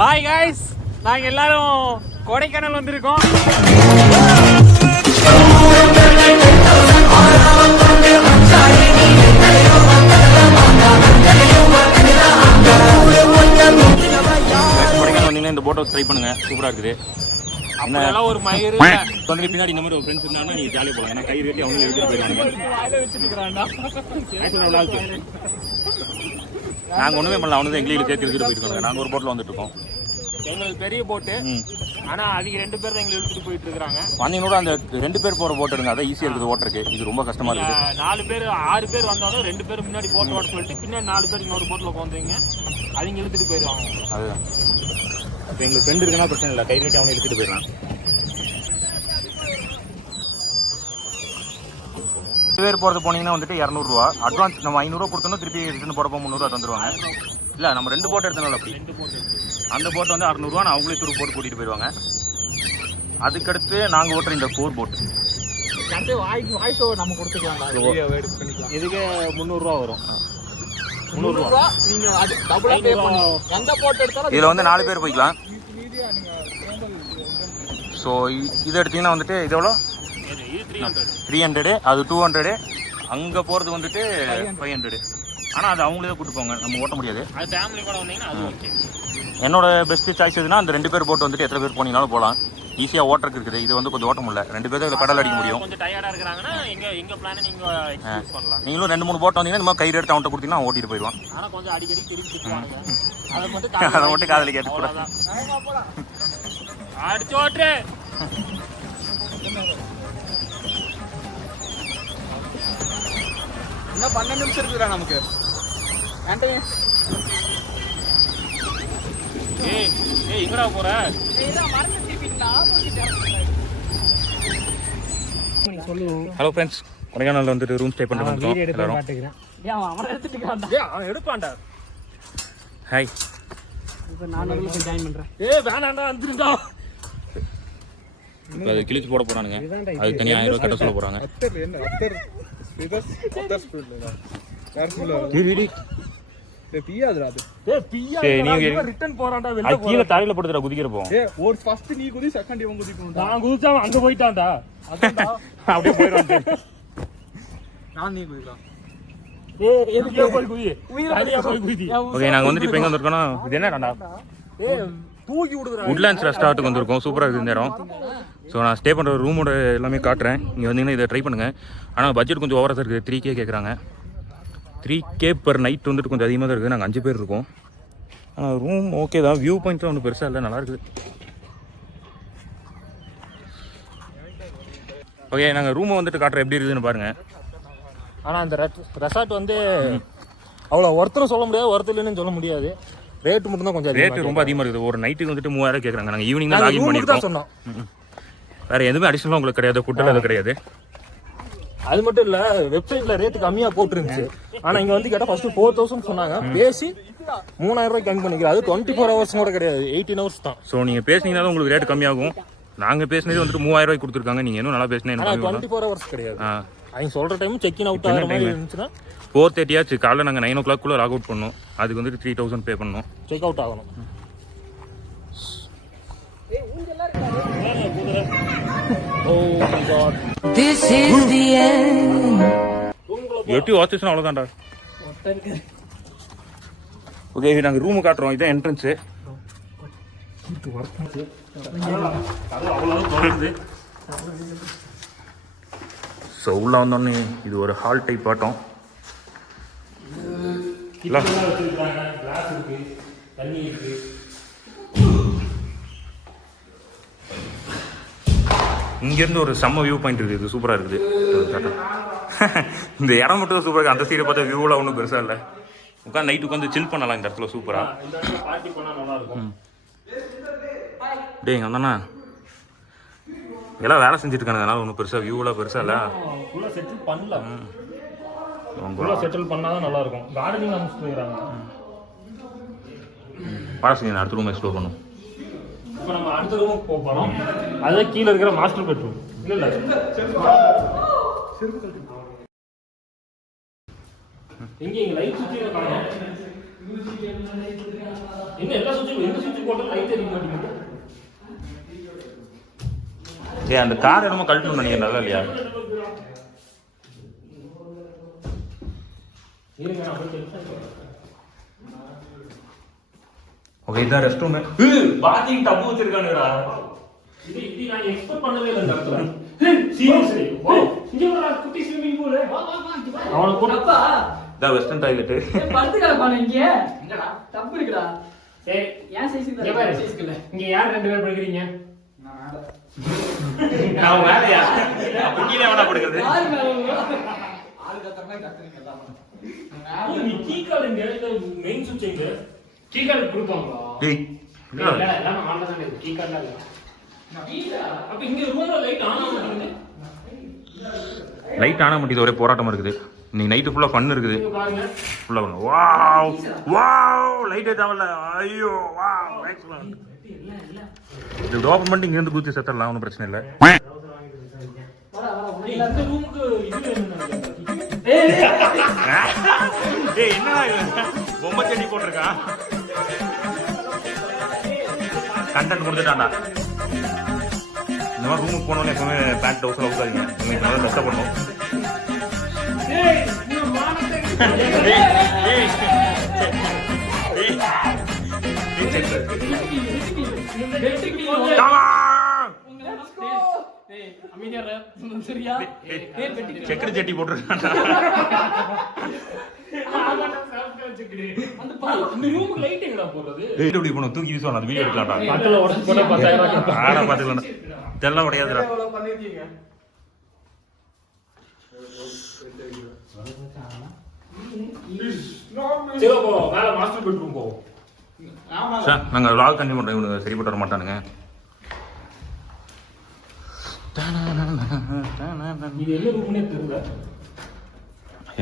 Hi guys, நாங்கள் எல்லாரும் கொடைக்கானல் வந்திருக்கோம். கொடைக்கானல் வந்தீங்கன்னா இந்த போட் ஹவுஸ் ட்ரை பண்ணுங்க, சூப்பராக இருக்குது. அதெல்லாம் ஒரு மயிறு வந்து பின்னாடி இந்த மாதிரி ஒரு ஃப்ரெண்ட்ஸ் இருந்தாங்கன்னா நீங்கள் ஜாலியாக போகலாம். ஏன்னா கயிறு கட்டி அவங்க எடுத்துட்டு போயிடுவாங்க. நாங்கள் ஒன்றுமே பண்ணல, அவனு எங்களுக்கு சேர்த்து எடுத்துகிட்டு போயிருக்கோங்க. நாங்கள் ஒரு போட்டில் வந்துட்டு இருக்கோம். எங்களுக்கு பெரிய போட்டு, ஆனால் அதுக்கு 2 பேர் தான் எங்களை எடுத்துகிட்டு போயிட்டு இருக்காங்க. வந்தீங்களோட அந்த 2 பேர் போகிற போட்டு எடுங்க, அதான் ஈஸியாக இருக்குது ஓட்டுறதுக்கு. இது ரொம்ப கஷ்டமாக இருக்குது. 4 பேர் 6 பேர் வந்தாலும் 2 பேர் முன்னாடி போட்டு ஓட்ட சொல்லிட்டு பின்னாடி 4 பேர் இன்னொரு போட்டில் உட்காந்துங்க, அவங்க இழுத்துட்டு போயிடுவாங்க. அதுதான் இப்போ எங்களுக்கு ஃப்ரெண்டு இருக்குன்னா பிரச்சனை இல்லை, கை கட்டி அவனை இழுத்துட்டு போயிடலாம். 2 பேர் போகிறது போனீங்கன்னா வந்துட்டு 200 ரூபா அட்வான்ஸ். நம்ம 500 ரூபா கொடுத்தோம்னா திருப்பி ரிட்டர்ன் போகிறப்போ 300 ரூபா தந்துடுவாங்க. இல்லை நம்ம 2 போட்டு எடுத்தனால அப்படி அந்த போட்டு வந்து 600 ரூபா, அவங்களே துரு போட்டு கூட்டிகிட்டு போயிடுவாங்க. அதுக்கடுத்து நாங்கள் ஓட்டுற இந்த 4 போட்டு வாய்ஸ் ஓவர் நம்ம கொடுத்துக்கலாம். இதுக்கு 300 ரூபா வரும். 300 ரூபா இதில் வந்து 4 பேர் போய்க்கலாம். ஸோ இது எடுத்திங்கன்னா வந்துட்டு இது எவ்வளோ 300, அது 200. அங்கே போகிறது வந்துட்டு 500. ஆனால் அது அவங்களே தான் கூப்பிட்டு போங்க, நம்ம ஓட்ட முடியாது. அது ஃபேமிலி கூட வந்தீங்கன்னா அது ஓகே. என்னோட பெஸ்ட் சாய்ஸ் எதுனா அந்த 2 பேர் போட்டு வந்துட்டு எத்தனை பேர் போனீங்கனாலும் போகலாம். ஈஸியாக ஓட்டுறதுக்கு இருக்குது. இது வந்து கொஞ்சம் ஓட்ட முடியல, 2 பேர் இதில் பெடல் அடிக்க முடியும். கொஞ்சம் டயர்டாக இருக்கிறாங்கன்னா எங்கள் பிளானை நீங்கள் எக்ஸ்பீரியன்ஸ் பண்ணலாம். நீங்களும் 2-3 போட்டு வந்தீங்கன்னா இந்த மாதிரி கயிறு எடுத்து அவன்கிட்ட கொடுத்தீங்கன்னா ஓட்டிட்டு போயிடுவான். ஆனால் கொஞ்சம் அடிக்கடி திருப்பி அதை மட்டும் காதில் கேட்டுக்கூடாது. அடிச்சு ஓட்டு. இன்னும் 12 நிமிஷம் இருக்குதுடா நமக்கு. எங்கடா போற? ஹலோ ஃப்ரெண்ட்ஸ், கொடைக்கானல்ல வந்துட்டு ரூம் ஸ்டே பண்ணிட்டு வந்தோம் எல்லாரும். எடுப்பான்டா. ஹாய், இப்போ நான் வந்து ஜாயின் பண்றேன். வேணாம்டா வந்துருடா. இப்போ அது கிழிச்சு போட போறானுங்க, அதுக்கு தனியாக 1000 ரூபாய் கட்ட சொல்ல போறாங்க. கீழே தாரியில போட்டுடா குதிக்கிறப்போ. நீ குதி, செகண்ட் இவன் குதிக்கணும். நான் குதிச்சா அங்க போயிட்டான்டா, அப்படியே போயிடுவான். நான் நீ குதிக்கலாம். நாங்க வந்துட்டு இப்ப எங்க வந்திருக்கோம்னா, இது என்னடா உட்லாண்ட்ஸ் ரெஸ்டாரண்ட்டுக்கு வந்திருக்கோம். சூப்பராக இருக்குது இந்த இடம். ஸோ நான் ஸ்டே பண்ணுற ரூமோட எல்லாமே காட்டுறேன். இங்கே வந்தீங்கன்னா இதை ட்ரை பண்ணுங்கள். ஆனால் பட்ஜெட் கொஞ்சம் ஓவராக தான் இருக்குது. 3K கேட்குறாங்க. 3K பர் நைட் வந்துட்டு கொஞ்சம் அதிகமாக தான் இருக்குது. நாங்கள் 5 பேர் இருக்கோம். ஆனால் ரூம் ஓகே தான். வியூ பாயிண்ட்ஸும் ஒன்றும் பெருசாக இல்லை, நல்லா இருக்குது. ஓகே, நாங்கள் ரூமை வந்துட்டு காட்டுறோம் எப்படி இருக்குதுன்னு பாருங்கள். ஆனால் அந்த ரெசார்ட் வந்து அவ்வளோ ஒருத்தரும் சொல்ல முடியாது, ஒருத்தர் இல்லைன்னு சொல்ல முடியாது. ரேட்டு மட்டும் தான் கொஞ்சம் ரேட்டு ரொம்ப அதிகமாக இருக்குது. ஒரு நைட்டுக்கு வந்துட்டு 3000 கேட்குறாங்க. நாங்கள் ஈவினிங் தான் லாகின் பண்ணியிருக்கோம் சொன்னோம். வேறு எதுவுமே அடிஷனலாக உங்களுக்கு கிடையாது, ஃபுட்டெல்லாம் எதுவும் கிடையாது. அது மட்டும் இல்லை, வெப்சைட்டில் ரேட்டு கம்மியாக போட்டுருந்துச்சு. ஆனால் இங்கே வந்து கேட்டால் ஃபஸ்ட்டு 4000 சொன்னாங்க. பேசி 3000 ரூபாய்க்கு கம்மி பண்ணிக்கிறோம். அது 24 ஹவர்ஸ் கூட கிடையாது, 18 ஹவர்ஸ் தான். ஸோ நீங்கள் பேசினீங்கன்னா உங்களுக்கு ரேட்டு கம்மியாகும். நாங்கள் பேசினது வந்துட்டு 3000 ரூபாய்க்கு கொடுத்துருக்காங்க. நீங்கள் இன்னும் நல்லா பேசினா 24 ஹவர்ஸ் கிடையாது. அவங்க சொல்கிற டைம் செக் அவுட் ஆகிற மாதிரி இருந்துச்சுன்னா 4:30 ஆச்சு. காலையில் நாங்கள் 9 o'clock லாக் அவுட் பண்ணோம். அதுக்கு வந்துட்டு 3000 பே பண்ணணும். செக் அவுட் ஆகணும். எட்டி வாட்சஸ்னா அவ்வளோதான்டா. ஓகே, நாங்கள் ரூமு காட்டுறோம். இதுதான் என்ட்ரன்ஸு. ஸோ உள்ளே வந்தோடனே இது ஒரு ஹால் டைப் ஆட்டம். இங்கேருந்து ஒரு செம்ம வியூ பாயிண்ட் இருக்குது. இது சூப்பராக இருக்குது. இந்த இடம் மட்டும் தான் சூப்பராக இருக்குது. அந்த சைடை பார்த்தா வியூவில் ஒன்றும் பெருசாக இல்லை. உட்காந்து நைட்டு உட்காந்து சில் பண்ணலாம் இந்த இடத்துல. சூப்பராக டே இங்கே வந்தாண்ணா எல்லாம் வேலை செஞ்சுட்டு இருக்காங்க. அதனால ஒன்றும் பெருசாக வியூவெலாம் பெருசாக இல்லை. செட்டில் பண்ணலாம், செட்டில் பண்ணாதான் நல்லா இருக்கும். கார்டனிங் அமைச்சிருக்காங்க. பாடசிங்க அடுத்த ரூம் எக்ஸ்ப்ளோர் பண்ணும். இப்போ நம்ம அடுத்த ரூமுக்கு போக போகிறோம். அதுதான் கீழே இருக்கிற மாஸ்டர் பெட்ரூம். இல்லை இங்கே லைட் சுற்றி காணும். என்ன எல்லா சுவிட்சும் எந்த சுவிட்ச் போட்டாலும் லைட் எரிக்க மாட்டேங்குது. ஏய் அந்த கார் என்னமோ கழட்டணும்னு நினைக்கிறேன். நல்லா இல்லையா? ஓகே இதான் ரெஸ்ட் ரூம். பாத்ரூம் டப் வச்சிருக்கானுடா. இது நான் எக்ஸ்பெக்ட் பண்ணவே இல்ல இந்த இடத்துல. சீரியஸ்லி ஓ இங்க ஒரு குட்டி ஸ்விமிங் பூல். அவன கூடப்பா இந்த வெஸ்டர்ன் டாய்லெட். படுத்துக்கல பாரு இங்க. எங்கடா டப் இருக்குடா. ஏய் ஏன் சைஸ்க்கு இல்ல சைஸ்க்கு இல்ல. இங்க யார் ரெண்டு பேர் படுக்கறீங்க? நான் மேல. நான் மேலயா? அப்ப கீழ வேணா படுக்குறது. யார் மேல? ஆளு கத்தறனா கத்தறீங்க எல்லாம். நீ கீ கார்டு இங்க மெயின் சுவிட்ச் எங்க? கீ கார்டு கொடுப்பாங்களா? டேய் இல்ல எல்லாம் ஆன்ல தான் இருக்கு. கீ கார்டுல இல்ல. அப்ப இங்க ரூம்ல லைட் ஆன் ஆக மாட்டேங்குது. லைட் ஆன மாட்டேங்குது. ஒரே போராட்டமா இருக்குது. இன்னைக்கு நைட்டு ஃபுல்லா ஃபன் இருக்குது. பாருங்க ஃபுல்லா பண்ணு. வாவ் வாவ் லைட் ஏதாவல. ஐயோ வாவ் எக்ஸலென்ட். இது ஓபன் பண்ணி இங்க இருந்து குச்சி செத்தறலாம். ஒண்ணும் பிரச்சனை இல்ல. இந்த ரூமுக்கு இது என்ன? ஏய் என்னடா இது? பொம்மை செடி போட்டுருக்கான். கண்டென்ட் கொடுத்துட்டான்டா. இந்த மாதிரி ரூமுக்கு போனோன்னு எப்பவுமே பேண்ட் டவுசர் உட்காருங்க. உங்களுக்கு நல்லா கஷ்டப்படணும். செக்கடி செட்டி போட்டுருக்கான்டா. இந்த ரூமுக்கு லைட் எங்கடா போறது? எப்படி போனோம் தூக்கி வீசுவான். அது வீடியோ எடுக்கலாம்டா. கட்டல உடைச்சு போட்டா 10,000 ரூபாய். ஆடா பாத்துக்கலாம். இதெல்லாம் உடையாதுடா. சரி போ மேல மாஸ்டர் பெட்ரூம் போ. சார் நாங்க vlog கண்டினியூ பண்றோம். இவங்க சரிப்பட்டு வர மாட்டானுங்க. இது என்ன ரூம்னே தெரியல.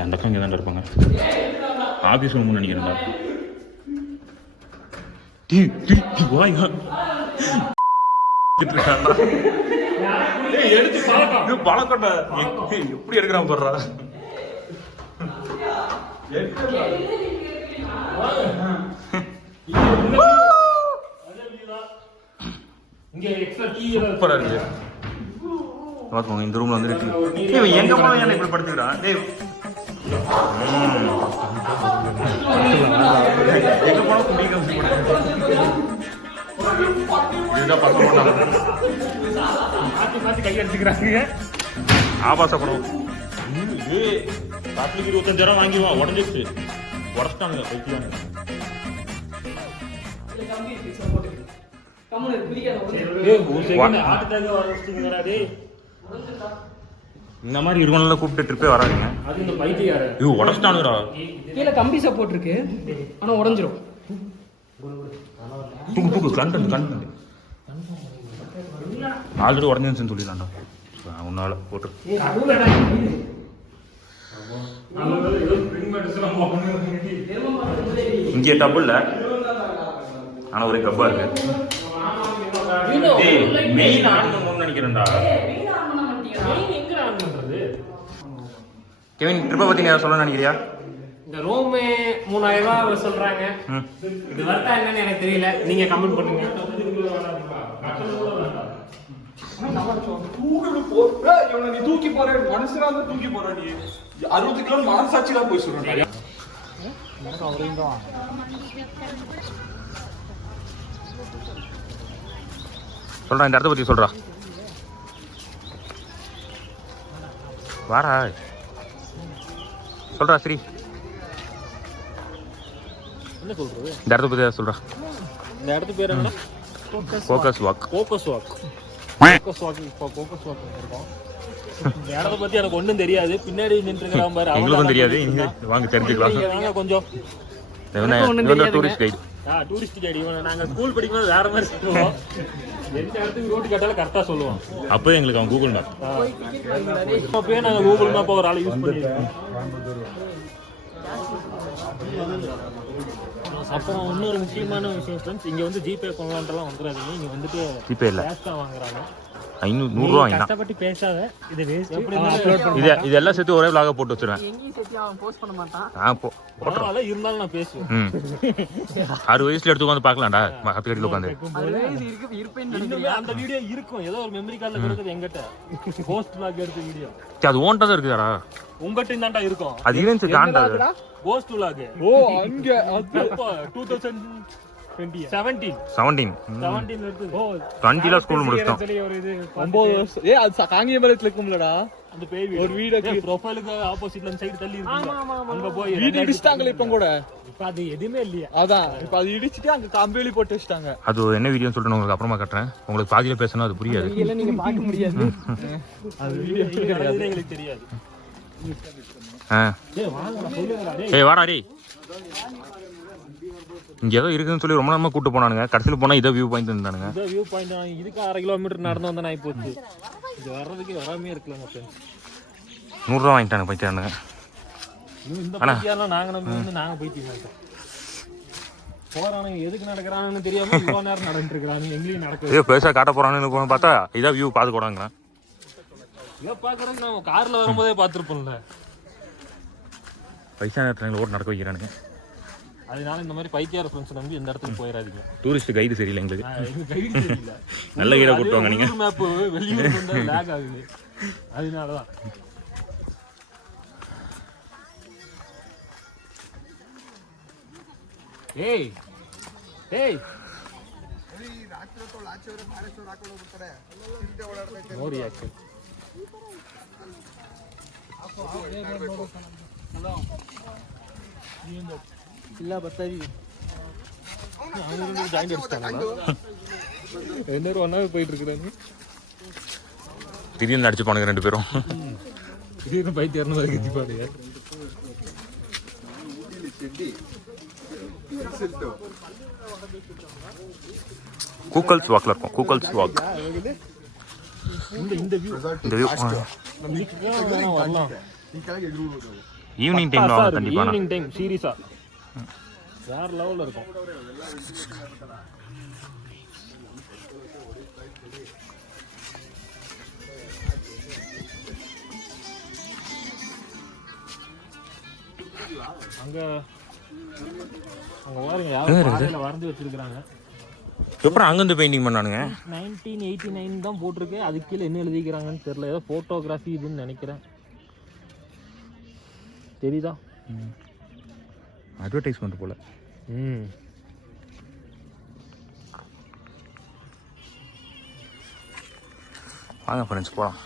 அந்த அக்கா இங்கே தான் இருப்பாங்க. ஆஃபீஸ் ரூம்னு நினைக்கிறேன்டா. பழக்கொண்ட எப்படி எடுக்கிறான் போடுறா. சூப்பரா இருக்கு. பார்த்துக்கோங்க இந்த ரூம்ல வந்துட்டு எங்க போனா என்ன இப்படி படுத்துக்கிறான். எங்க போனா குடி கம்பி இதுதான் பக்கம் பண்ணாங்க. மாத்தி கை அடிச்சுக்கிறாங்க. ஆபாச படம். 25,000 வாங்கிடுவான். உடஞ்சிச்சு. உடச்சிட்டானுங்க பைக்கியானு. இந்த மாதிரி இருவனால கூப்பிட்டு ட்ரிப்பே வராதுங்க. ஐயோ உடச்சிட்டானுடா. கீழே கம்பி சப்போர்ட் இருக்கு ஆனா உடைஞ்சிரும். தூக்கு கண்டு ஆல்ரெடி உடஞ்சிருச்சுன்னு சொல்லிடலாம்டா. உன்னால போட்டு இங்கே டபுள்ல ஆனா ஒரே கப்பா இருக்கு. மெயின் ஆன் நினைக்கிறேன்டா. கெவின் ட்ரிப்பை பத்தி நீ சொல்ல நினைக்கிறியா? இந்த ரூம் 3000 ரூபாய் சொல்றாங்க. இது வர்த்தா என்னன்னு எனக்கு தெரியல. நீங்க கமெண்ட் பண்ணுங்க. தூக்கி போற மனுஷனா வந்து தூக்கி போற நீ 60 கிலோ மனசாட்சிலாம் போய் சொல்றேன். சொல்றா இந்த இடத்த பத்தி சொல்றா. வாடா சொல்றா ஸ்ரீ. என்ன சொல்றது? இந்த இடத்த பத்தி சொல்றா. இந்த இடத்து பேர் என்ன? Focus walk. Focus walk. Focus walk. இப்போ ஃபோக்கஸ் வாக் இருக்கோம். இந்த இடத்த பத்தி எனக்கு ஒண்ணும் தெரியாது. பின்னாடி நின்னுக்கிறான் பாரு. எங்களுக்கும் தெரியாது. இங்க வாங்க தெரிஞ்சுக்கலாம். வாங்க கொஞ்சம். இவன் டூரிஸ்ட் கைடு. Tourist guide. இவன் நாங்க ஸ்கூல் படிக்கும்போது வேற மாதிரி சொல்லுவோம். எந்த இடத்துக்கு ரோட்டு கேட்டாலும் கரெக்டா சொல்லுவோம். அப்போ எங்களுக்கு அவன் கூகுள் மேப். அப்பவே நாங்க கூகுள் மேப் ஒரு ஆள் யூஸ் பண்ணிருக்கோம். அப்புறம் இன்னொரு முக்கியமான விஷயம் ஃப்ரெண்ட்ஸ், இங்க வந்து ஜிபே பண்ணலான்ட்டுலாம் வந்துடாதீங்க. இங்க வந்துட்டு ஜிபே இல்ல கேஷ் தான் வாங்குறாங்க. 500 வாங்கினா கஷ்டப்பட்டு பேசாத இது வேஸ்ட் இது எல்லாம் சேர்த்து ஒரே vlog போட்டு வச்சிருவேன். எங்கேயும் சேர்த்து அவன் போஸ்ட் பண்ண மாட்டான். பரவாயில்ல இருந்தாலும் நான் பேசுவேன். 6 வயசுல எடுத்து உட்காந்து பார்க்கலாம்டா கட்டில உட்காந்து. இன்னுமே அந்த வீடியோ இருக்கும், ஏதோ ஒரு மெமரி கார்டுல கிடக்குது எங்கிட்ட. போஸ்ட் vlog எடுத்த வீடியோ அது ஓன்ட்டா தான் இருக்குதாடா. உங்ககிட்ட இருந்தாண்டா இருக்கும். அது இருந்துச்சு காண்டாது. Post vlog. ஓ அங்க 2017 எடுத்து. ஓ 20ல ஸ்கூல் முடிச்சிட்டோம். ஒரு இது 9 வருஷம். அது காங்கியமரத்துல இருக்கும்லடா அந்த பேய் வீடு. ஒரு வீடு ப்ரொஃபைலுக்கு ஆப்போசிட்ல அந்த சைடு தள்ளி இருக்கு. அங்க போய் வீடு இடிச்சிட்டாங்களே இப்ப கூட. இப்ப அது எதுவுமே இல்லையா? அதான் இப்ப அது இடிச்சிட்டு அங்க கம்பேலி போட்டு வச்சிட்டாங்க. அது என்ன வீடியோன்னு சொல்லிட்டு உங்களுக்கு அப்புறமா காட்டுறேன். உங்களுக்கு பாதியில பேசணும் அது புரியாது. இதெல்லாம் நீங்க பார்க்க முடியாது. அது வீடியோ எங்களுக்கு தெரியாது. ஏய் வாடா டேய். இங்க ஏதோ இருக்குன்னு சொல்லி ரொம்ப நேரமா கூட்டு போனானுங்க. கடைசியில் போனா இதோ வியூ பாயிண்ட் இருந்தானுங்க. இதோ வியூ பாயிண்ட் இதுக்கு 1/2 கிலோமீட்டர் நடந்து வந்தா நான் போச்சு. இது வர்றதுக்கு வராமே இருக்கலாங்க ஃப்ரெண்ட்ஸ். 100 ரூபா வாங்கிட்டானுங்க போயிட்டானுங்க. இந்த பையெல்லாம் நாங்க நம்பி வந்து நாங்க போயிட்டீங்க. போறானுங்க எதுக்கு நடக்கிறானுன்னு தெரியாம இவ்வளோ நேரம் நடந்துட்டு இருக்கிறானுங்க. எங்கேயும் நடக்குது. ஏதோ பெருசா காட்ட போறானுன்னு போன பார்த்தா இதோ வியூ பார்த்து கூடாங்க. இல்லை பார்க்குறேன்னு நம்ம கார்ல வரும்போதே பார்த்துருப்போம்ல. பைசா நேரத்தில் ஓட்டு நடக்க வைக்கிறானுங்க. அதனால இந்த மாதிரி பைத்தியார ஃப்ரெண்ட்ஸ் நம்பி இந்த இடத்துக்கு போயிடாதீங்க. டூரிஸ்ட் கைடு சரியில்லை எங்களுக்கு. எங்க கைடு தெரியல. நல்ல கைடா கூட்டுவாங்க நீங்க. மேப் வெளியூர் வந்து லேக் ஆகுது. அதனால தான். ஏய் ஏய் நோ ரியாக்ஷன். இல்ல பத்தாதி ஜாயின் அடிச்சிட்டாங்களா? எல்லாரும் ஒன்னாவே போயிட்டு இருக்கிறாங்க. திடீர்னு அடிச்சு போனுங்க 2 பேரும். திடீர்னு பைத்தியாரன்னு வரைக்கும் கத்திப்பாடுங்க. கூக்கல்ஸ் வாக்ல இருக்கும். கூக்கல்ஸ் வாக். இந்த வியூ வரலாம். ஈவினிங் டைம்ல வாங்க கண்டிப்பா. ஈவினிங் டைம் சீரியஸா வேற லெவல்ல இருக்கும். அங்க பாருங்க யாரும் பாறையில வரைஞ்சு வச்சிருக்காங்க. அப்புறம் அங்கிருந்து பெயிண்டிங் பண்ணானுங்க. 1989 தான் போட்டிருக்கு. அதுக்கு கீழே என்ன எழுதிக்கிறாங்கன்னு தெரியல. ஏதோ போட்டோகிராஃபி இதுன்னு நினைக்கிறேன். தெரியுதா? அட்வர்டைஸ்மெண்ட் போல. வாங்க ஃப்ரெண்ட்ஸ் போலாம்.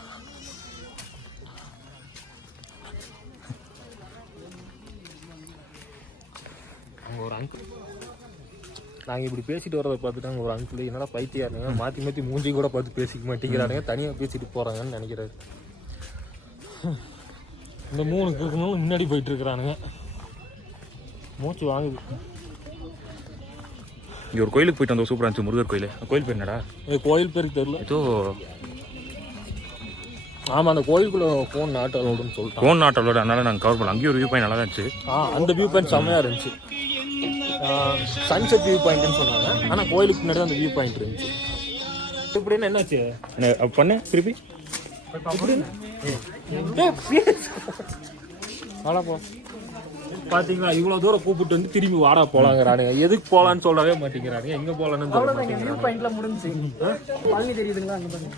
அவங்க ஒரு அங்கிள் நாங்கள் இப்படி பேசிட்டு வரதை பார்த்துட்டாங்க. ஒரு அங்கிள் என்னடா பைத்தியாருங்க மாற்றி மாற்றி மூஞ்சி கூட பார்த்து பேசிக்க மாட்டேங்கிறானுங்க. தனியாக பேசிட்டு போகிறாங்கன்னு நினைக்கிறாரு. இந்த 3 கிருக்கணும் முன்னாடி போயிட்டு இருக்கிறானுங்க. மூச்சு வாங்குது. இங்கே ஒரு கோயிலுக்கு போயிட்டு வந்தோம். சூப்பராக இருந்துச்சு. முருகர் கோயில். கோயில் பேர் என்னடா? கோயில் பேருக்கு தெரியல. ஏதோ ஆமாம் அந்த கோயிலுக்குள்ள ஃபோன் நாட் அலோடுன்னு சொல்லிட்டு ஃபோன் நாட் அலோடு. அதனால நாங்கள் கவர் பண்ணலாம். அங்கேயும் ஒரு வியூ பாயிண்ட் நல்லா தான் இருந்துச்சு. அந்த வியூ பாயிண்ட் செம்மையாக இருந்துச்சு. சன்செட் வியூ பாயிண்ட்னு சொன்னாங்க. ஆனால் கோயிலுக்கு முன்னாடி அந்த வியூ பாயிண்ட் இருந்துச்சு. இப்படின்னு என்னாச்சு பண்ணு திருப்பி பாத்தீங்களா? இவ்வளவு தூரம் கூப்பிட்டு வந்து திரும்பி வாடா போலாங்கிறானுங்க. எதுக்கு போலான்னு சொல்லவே மாட்டேங்கிறானுங்க. எங்க போலான்னு சொல்ல மாட்டேங்கிறாங்க. வியூ பாயிண்ட்ல முடிஞ்சு பழனி தெரியுதுங்களா? அங்க பாருங்க.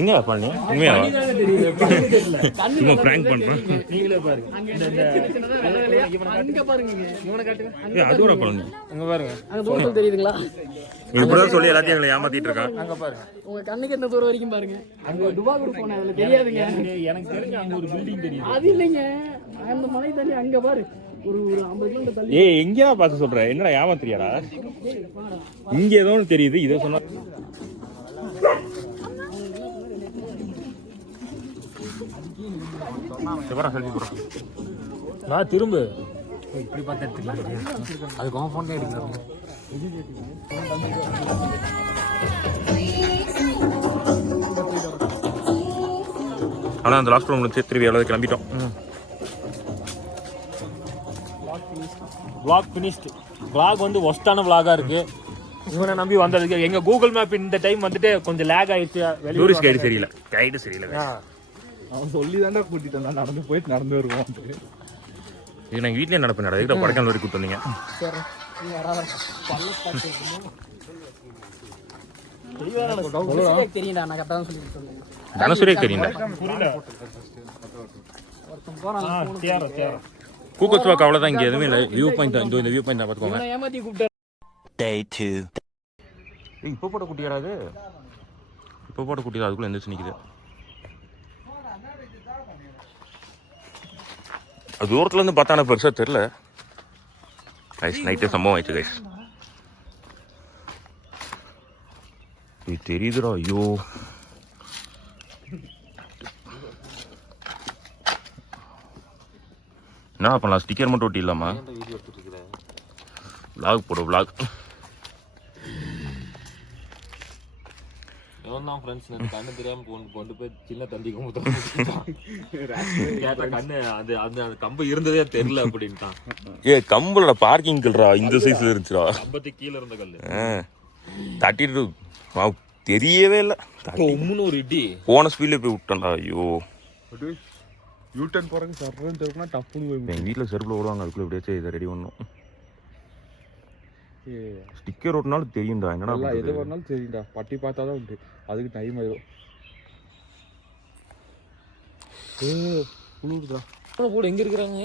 எங்க பண்ணி உண்மையா தெரியல பழனி தெரியல. சும்மா பிராங்க் பண்றேன். நீங்களே பாருங்க. அங்க பாருங்க. இவனை காட்டுங்க. அதுவா பண்ணி அங்க பாருங்க. அங்க தூரத்தில் தெரியுதுங்களா? இப்படிதான் சொல்லி எல்லாத்தையும் எங்களை ஏமாத்திட்டு இருக்கான். அங்க பாருங்க. உங்க கண்ணுக்கு என்ன தூரம் வரைக்கும் பாருங்க. அங்க டுபா கூட போனேன். அதுல தெரியாதுங்க. எனக்கு தெரிஞ்ச அங்க ஒரு பில்டிங் தெரியுது. அது இல்லைங்க. அந்த மலை தண்ணி அங்க பாரு. ஒரு 50 கிலோமீட்டர் தள்ளி. ஏய் எங்கயா பார்த்து சொல்ற? என்னடா ஏமாத்துறியாடா? இங்க ஏதோ ஒன்று தெரியுது. இதை சொன்னா நான் திரும்ப இப்படி பார்த்து எடுத்துக்கலாம். அதுக்கு அவன் ஃபோன் தான் எடுக்கிறாங்க. ஆனால் அந்த லாஸ்ட் ரூம் திருப்பி எவ்வளோ கிளம்பிட்டோம். vlog finished. vlog வந்து ஒஸ்டான vlog-ஆ இருக்கு. இவனை நம்பி வந்ததுக்கு எங்க கூகுள் மேப் இந்த டைம் வந்துட்டு கொஞ்சம் லேக் ஆயிடுச்சு. டூரிஸ்ட் கைடு சரியில்லை, கைடு சரியில்லை guys. அவன் சொல்லி தாண்டா கூட்டிட்டு வந்தான், நடந்து போயிட்டு நடந்து வருவோம். இது நாங்கள் வீட்லேயே நடப்பேன் இதுக்கு கொடைக்கானல் வரைக்கும் கூட்டு வந்தீங்க. தெரியும்டா, நான் கரெக்டாக தான் சொல்லிட்டு சொன்னேன். தனசுரே தெரியுங்க. ஒருத்தன் போறான், கூக்கச்சுவாக்கு அவ்வளோதான், இங்கே எதுவுமே இல்லை. வியூ பாயிண்ட் இந்த வியூ பாயிண்ட் தான் பார்த்துக்கோங்க. இவனை ஏமாத்தி கூப்பிட்டு இப்போ போட்ட குட்டி யாராவது? இப்போ போட்ட குட்டி தான், அதுக்குள்ளே எந்திரிச்சு நிற்குது. அது தூரத்துல இருந்து பார்த்தா எனக்கு பெருசாக தெரில கைஸ். நைட்டு சம்பவம் ஆயிடுச்சு கைஸ். இது தெரியுதுடா, ஐயோ. என்ன பண்ணலாம், ஸ்டிக்கர் மட்டும் ஒட்டி இல்லாமா? விளாக் போடு, விளாக். இவன் ஃப்ரெண்ட்ஸ் கண்ணு தெரியாம கொண்டு போய் சின்ன தந்தி கேட்டா கண்ணு அது அந்த கம்பு இருந்ததே தெரியல அப்படின்ட்டான். கம்பளோட பார்க்கிங் கல்றா இந்த சைஸ்ல இருந்துச்சுடா. கம்பத்துக்கு கீழே இருந்த கல்லு தட்டிட்டு தெரியவே இல்லை. ஒரு இடி போன ஸ்பீட்ல போய் விட்டேன்டா. ஐயோ, யூட்டன் போறதுக்கு சர்றன்னு தெரியுமா, டப்புன்னு போய் எங்கள் வீட்டில் செருப்பில் ஓடுவாங்க, அதுக்குள்ளே எப்படியாச்சும் இதை ரெடி பண்ணும். ஸ்டிக்கர் ஓட்டினாலும் தெரியும்டா. என்னடா எது பண்ணாலும் தெரியும்டா, பட்டி பார்த்தாதான் உண்டு, அதுக்கு டைம் ஆயிடும். கூட எங்க இருக்கிறாங்க?